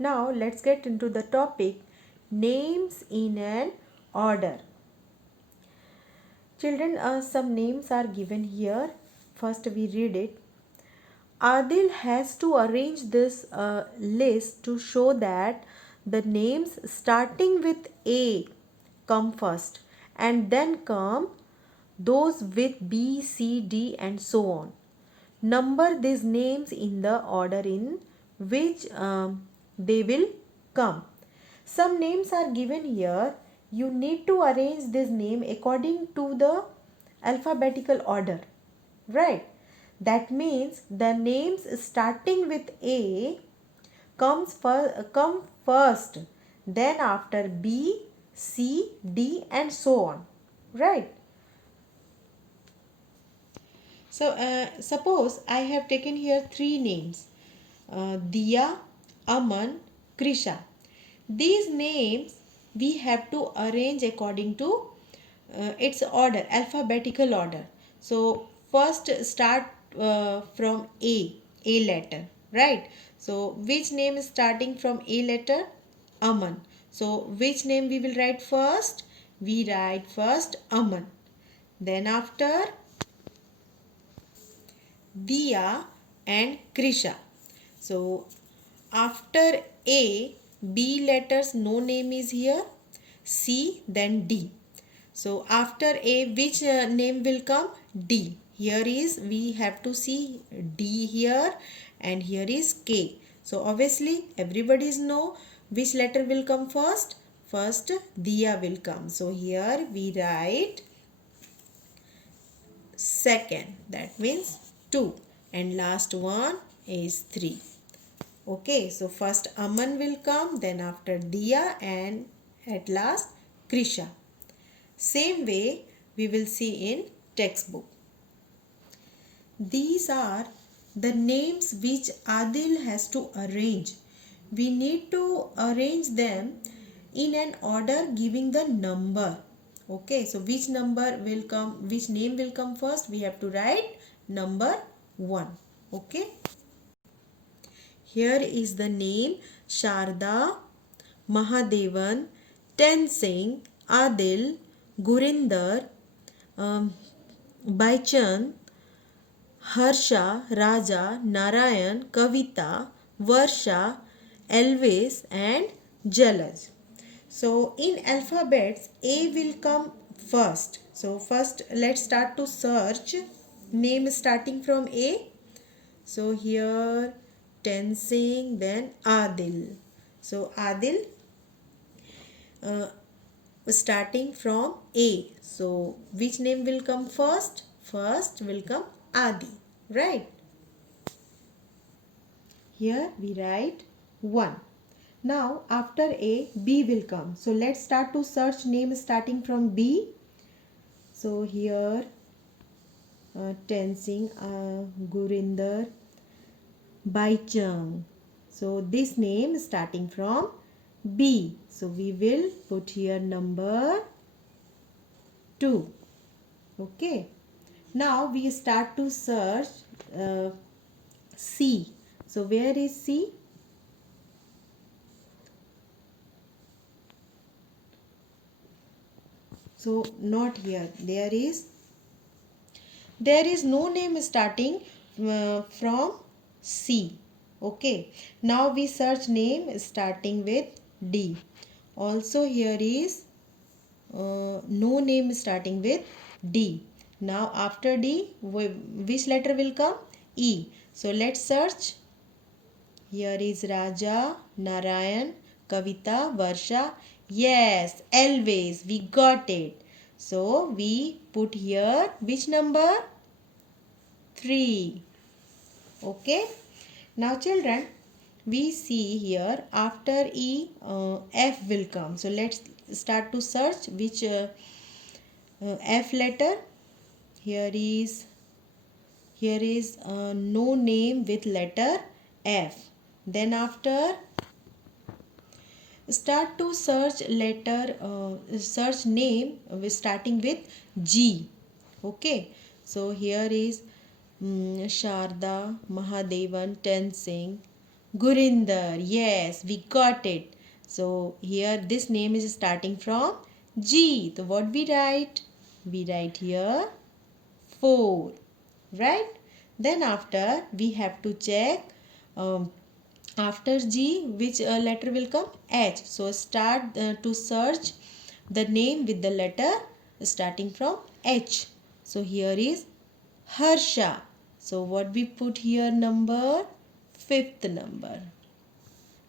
Now let's get into the topic, names in an order. Children, some names are given here. First we read it. Adil has to arrange this list to show that the names starting with A come first and then come those with B, C, D and so on. Number these names in the order in which they will come. Some names are given here. You need to arrange this name according to the alphabetical order, right? That means the names starting with A come first, then after B, C, D and so on, right? So suppose I have taken here three names, Diya, Aman, Krisha. These names we have to arrange according to its order, alphabetical order. So first start from A letter, right? So which name is starting from A letter? Aman. So which name we will write first? We write first Aman. Then after Diya and Krisha. So after A, B letters no name is here. C then D. So after A, which name will come? D. Here is, we have to see D here and here is K. So obviously everybody know which letter will come first. First Diya will come. So here we write second, that means 2 and last one is 3. Okay, so first Aman will come, then after Diya and at last Krisha. Same way we will see in textbook. These are the names which Adil has to arrange. We need to arrange them in an order giving the number. Okay, so which number will come, which name will come first? We have to write number 1. Okay. Here is the name Sharda, Mahadevan, Tensing, Adil, Gurinder, Baichand, Harsha, Raja, Narayan, Kavita, Varsha, Elvis and Jalaj. So in alphabets A will come first. So first let's start to search name starting from A. So here Tensing, then Adil. So Adil starting from A. So which name will come first? First will come Adi, right? Here we write 1. Now after A, B will come. So let's start to search name starting from B. So here Tensing, Gurinder, Baichang. So this name starting from B. So we will put here number 2. Okay. Now we start to search C. So where is C? So not here. There is no name starting from C. Okay. Now we search name starting with D. Also here is no name starting with D. Now after D, which letter will come? E. So let's search. Here is Raja, Narayan, Kavita, Varsha. Yes, Elvis. We got it. So we put here which number? 3. Okay. Now children, we see here after E, F will come. So let's start to search which F letter. Here is no name with letter F. Then after start to search letter search name starting with G. Okay, so here is Sharda, Mahadevan, Tensing, Gurinder. Yes, we got it. So here this name is starting from G. So what we write? We write here 4. Right? Then after we have to check um, after G which letter will come? H. So start to search the name with the letter starting from H. So here is Harsha. So what we put here? Number? Fifth number.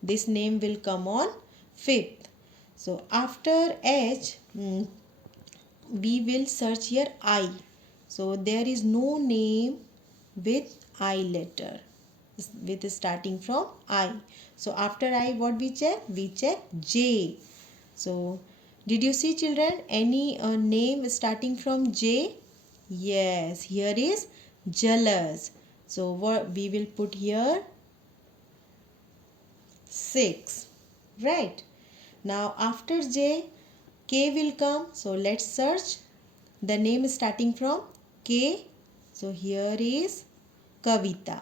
This name will come on fifth. So after H, we will search here I. So there is no name with I letter with starting from I. So after I, what we check? We check J. So did you see, children, any name starting from J? Yes, here is Jalaj. So what we will put here? 6. Right. Now after J, K will come. So let's search the name starting from K. So here is Kavita.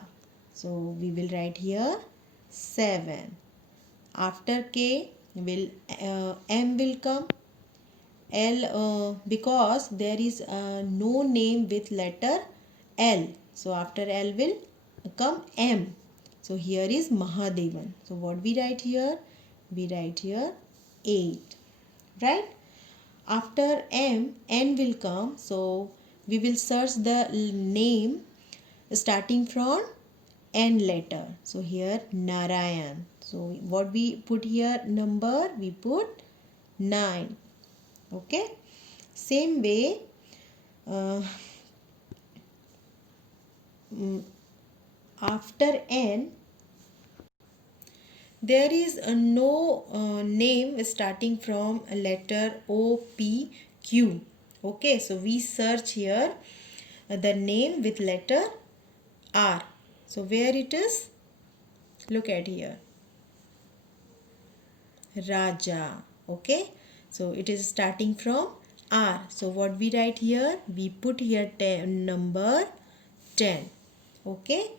So we will write here 7. After K will M will come. L because there is no name with letter L. So after L will come M. So here is Mahadevan. So what we write here? We write here 8. Right? After M, N will come. So we will search the name starting from N letter. So here Narayan. So what we put here? Number we put 9. Okay. Same way uh, after N there is no name starting from a letter O, P, Q. Okay, so we search here the name with letter R. So where it is? Look at here. Raja. Okay, so it is starting from R. So what we write here? We put here number 10. Okay,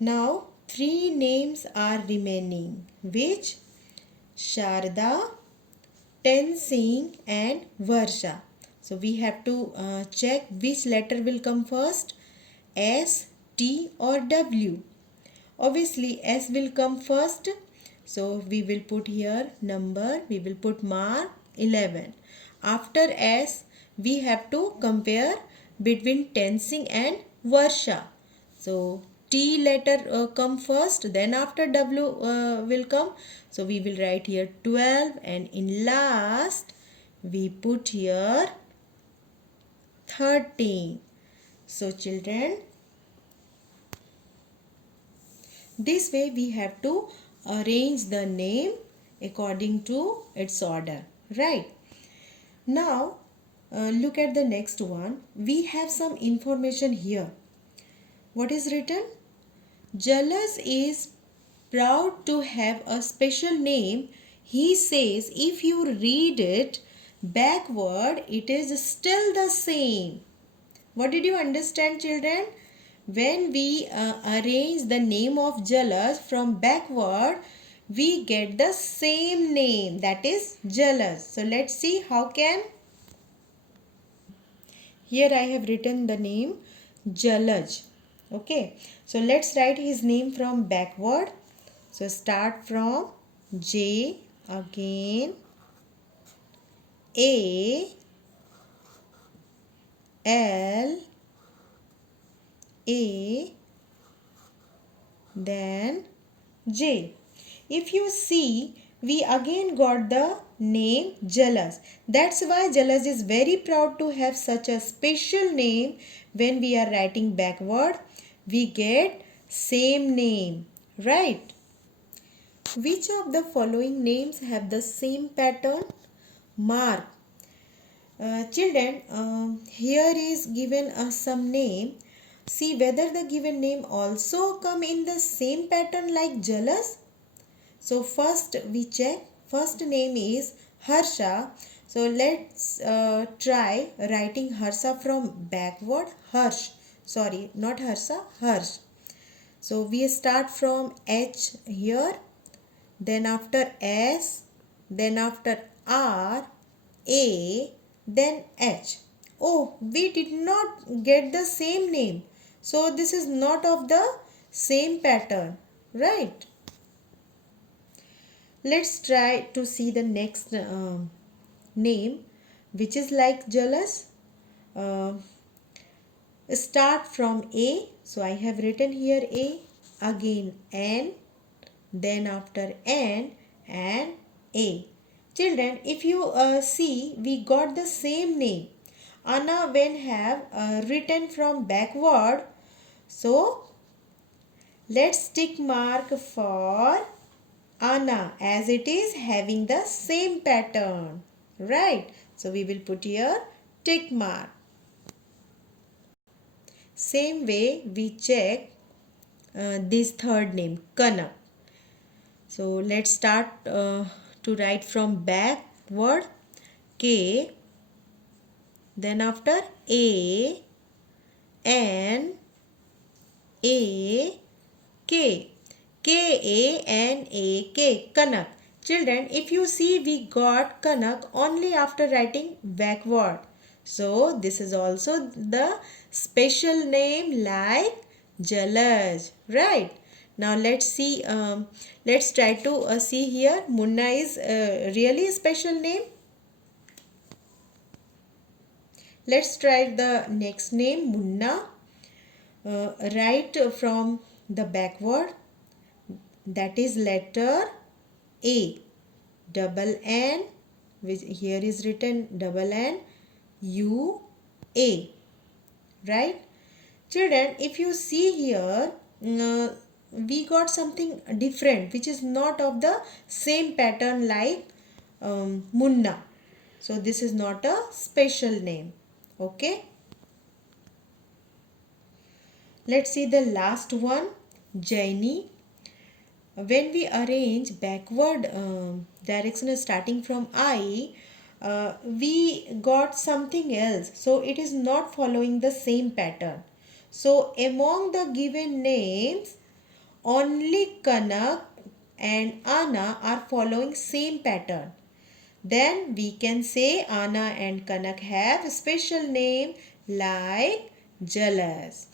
now 3 names are remaining, which? Sharda, Tensing and Varsha. So we have to check which letter will come first, S, T or W. Obviously S will come first. So we will put here number, we will put mark 11. After S we have to compare between Tensing and Varsha. So T letter come first, then after W will come. So we will write here 12 and in last we put here 13. So children, this way we have to arrange the name according to its order, right? Now look at the next one. We have some information here. What is written? Jalaj is proud to have a special name. He says if you read it backward, it is still the same. What did you understand, children? When we arrange the name of Jalaj from backward, we get the same name, that is Jalaj. So let's see how can. Here I have written the name Jalaj. Okay, so let's write his name from backward. So start from J, again A, L, A, then J. If you see, we again got the name Jalaj. That's why Jalaj is very proud to have such a special name. When we are writing backward, we get same name, right? Which of the following names have the same pattern? Mark. Children, here is given some name. See whether the given name also come in the same pattern like Jalaj. So first we check. First name is Harsha. So let's try writing Harsha from backward. Harsh. Sorry, not Harsha, Harsh. So we start from H here, then after S, then after R, A, then H. Oh, we did not get the same name. So this is not of the same pattern, right? Let's try to see the next name, which is like jealous. Uh, Start from A. So I have written here A, again N, then after N and A. Children, if you see, we got the same name. Anna when have written from backward. So let's tick mark for Anna as it is having the same pattern. Right. So we will put here tick mark. Same way we check this third name Kanak. So let's start to write from backward K, then after A, N, A, K. K-A-N-A-K, Kanak. Children, if you see, we got Kanak only after writing backward. So this is also the special name like Jalaj, right? Now let's see, let's try to see here. Munna is really a special name. Let's try the next name, Munna. Write from the backward, that is letter A, double N, which here is written double N, U, A, right? Children, if you see here, we got something different which is not of the same pattern like Munna. So this is not a special name. Okay. Let's see the last one, Jaini. When we arrange backward direction starting from I, we got something else. So it is not following the same pattern. So among the given names, only Kanak and Anna are following same pattern. Then we can say Anna and Kanak have a special name like Jalas.